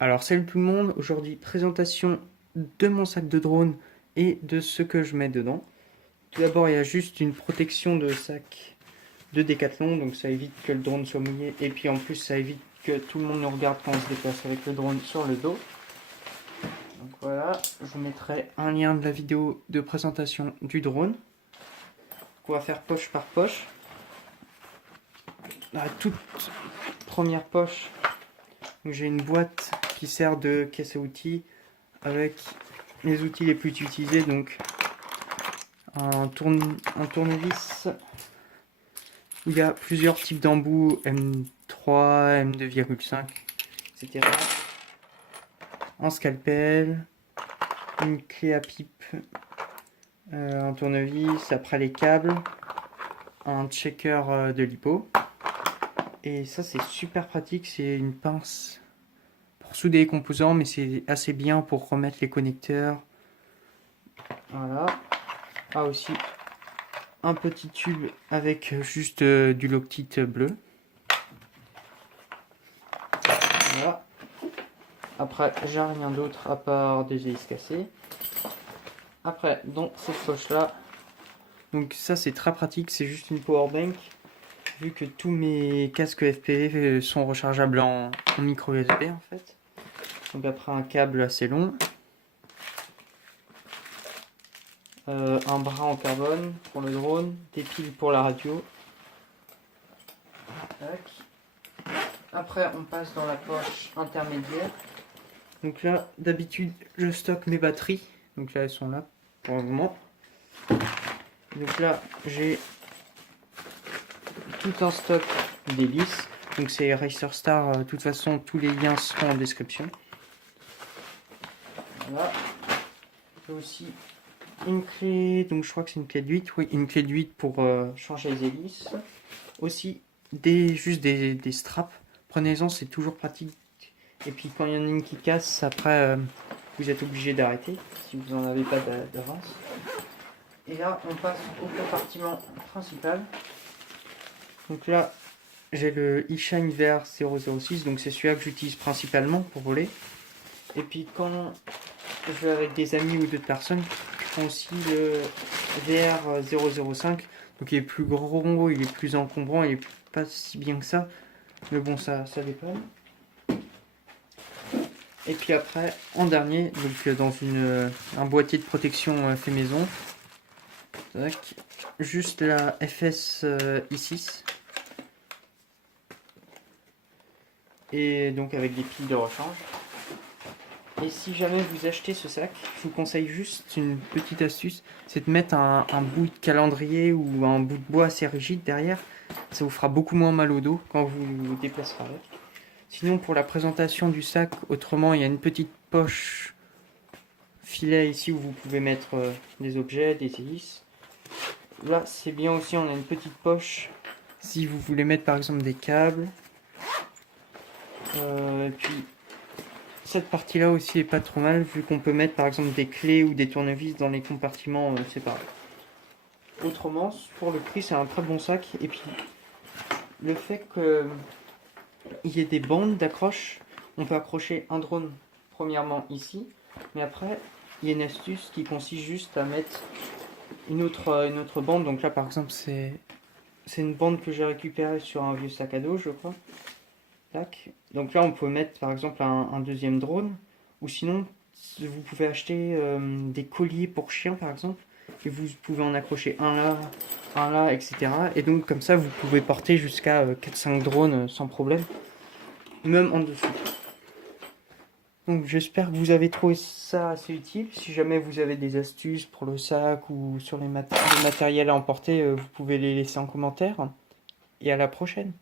Alors salut tout le monde, aujourd'hui présentation de mon sac de drone et de ce que je mets dedans. Tout d'abord il y a juste une protection de sac de Decathlon, donc ça évite que le drone soit mouillé et puis en plus ça évite que tout le monde nous regarde quand on se déplace avec le drone sur le dos. Donc voilà, je vous mettrai un lien de la vidéo de présentation du drone. On va faire poche par poche. La toute première poche, j'ai une boîte qui sert de caisse à outils avec les outils les plus utilisés, donc un tournevis où il y a plusieurs types d'embouts M3, M2,5, etc. Un scalpel, une clé à pipe, un tournevis, après les câbles, un checker de lipo. Et ça c'est super pratique, c'est une pince pour souder les composants, mais c'est assez bien pour remettre les connecteurs. Voilà. Ah, aussi un petit tube avec juste du Loctite bleu. Voilà. Après, j'ai rien d'autre à part des hélices cassées. Après, dans cette poche là, donc ça c'est très pratique, c'est juste une power bank. Vu que tous mes casques FPV sont rechargeables en micro USB en fait. Donc après un câble assez long. Un bras en carbone pour le drone, des piles pour la radio. Tac. Après, on passe dans la poche intermédiaire. Donc là, d'habitude, je stocke mes batteries. Donc là, elles sont là pour le moment. Donc là, j'ai tout un stock d'hélices. Donc c'est Racer Star. De toute façon, tous les liens seront en description. Voilà. J'ai aussi une clé. Donc je crois que c'est une clé de 8. Oui, une clé de 8 pour changer les hélices. Aussi, juste des straps. Prenez-en, c'est toujours pratique. Et puis quand il y en a une qui casse, après vous êtes obligé d'arrêter si vous n'en avez pas d'avance. Et là, on passe au compartiment principal. Donc là, j'ai le eShine VR 006, donc c'est celui-là que j'utilise principalement pour voler. Et puis quand je vais avec des amis ou d'autres personnes, je prends aussi le VR 005. Donc il est plus gros, il est plus encombrant, il est pas si bien que ça. Mais bon, ça dépend. Et puis après, en dernier, donc dans un boîtier de protection fait maison, tac, juste la FS i6. Et donc avec des piles de rechange. Et si jamais vous achetez ce sac, je vous conseille juste une petite astuce, c'est de mettre un bout de calendrier ou un bout de bois assez rigide derrière. Ça vous fera beaucoup moins mal au dos quand vous vous déplacerez avec. Sinon, pour la présentation du sac, autrement, il y a une petite poche filet ici où vous pouvez mettre des objets, des hélices. Là, c'est bien aussi, on a une petite poche si vous voulez mettre par exemple des câbles. Et puis, cette partie-là aussi est pas trop mal, vu qu'on peut mettre par exemple des clés ou des tournevis dans les compartiments séparés. Autrement, pour le prix, c'est un très bon sac. Et puis, le fait qu'il y ait des bandes d'accroche, on peut accrocher un drone premièrement ici, mais après, il y a une astuce qui consiste juste à mettre une autre bande. Donc là, par exemple, c'est une bande que j'ai récupérée sur un vieux sac à dos, je crois. Tac. Donc là, on peut mettre par exemple un deuxième drone, ou sinon, vous pouvez acheter des colliers pour chiens, par exemple, et vous pouvez en accrocher un là, etc. Et donc, comme ça, vous pouvez porter jusqu'à 4-5 drones sans problème, même en dessous. Donc, j'espère que vous avez trouvé ça assez utile. Si jamais vous avez des astuces pour le sac ou sur le matériel à emporter, vous pouvez les laisser en commentaire. Et à la prochaine.